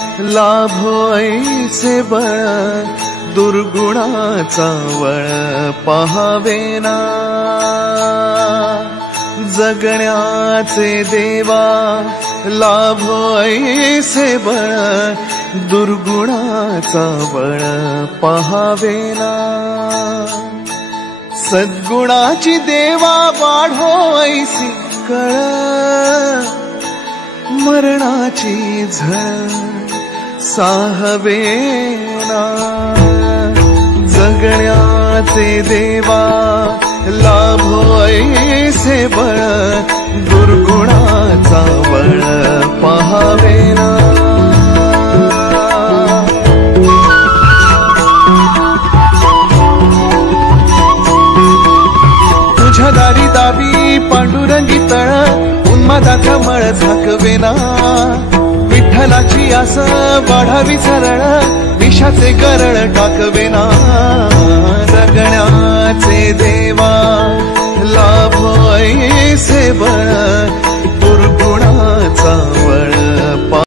लाभो ऐसे बळ दुर्गुणाचा वळ पहावेना। जगण्याचे देवा लाभो ऐसे बळ दुर्गुणाचा बळ पहावेना। सद्गुणाची देवा वाढो ऐसी कळ मरणाची झळ साहवेना। जगण्याचे देवा लाभो ऐसे बळ दुर्गुणाचा बळ पहावेना। तुझ्या दारी दावी पांडुरंगी तळ उन्मादाचा मळ झाकवेना। विठ्ठलाची आस वाढावी सरळ विषाचे गरळ टाकवेना। जगण्याचे देवा लाभो ऐसे बळ